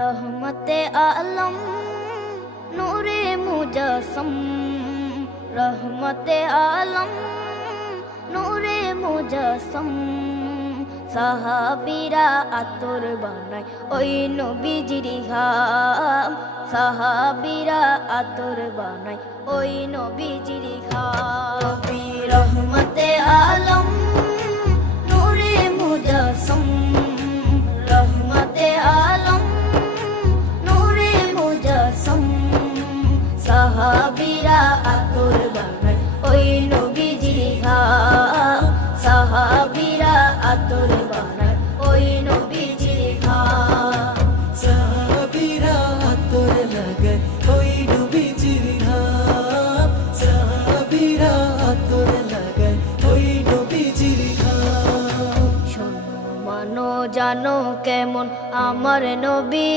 रहमते आलम नूरे मुजस्सम, रहमते आलम नूरे मुजस्सम। সাহাবীরা আতর বানায় ওই নবীজির ঘাম, সাহাবীরা আতর বানায় ওই নবীজির ঘাম। নবী রহমতে আলম নূরে মুজস্সম, রহমতে আলম নূরে মুজস্সম। সাহাবীরা আতর বানায় ওই নবীজির ঘাম, সাহাবীরা আতর বানায় ওই নবীজির ঘাম। সাহাবীরা আতর লাগায় ওই নবীজির ঘাম, সাহাবীরা আতর লাগায় ওই নবীজির ঘাম। শোনো মানো জানো কেমন আমার নবী।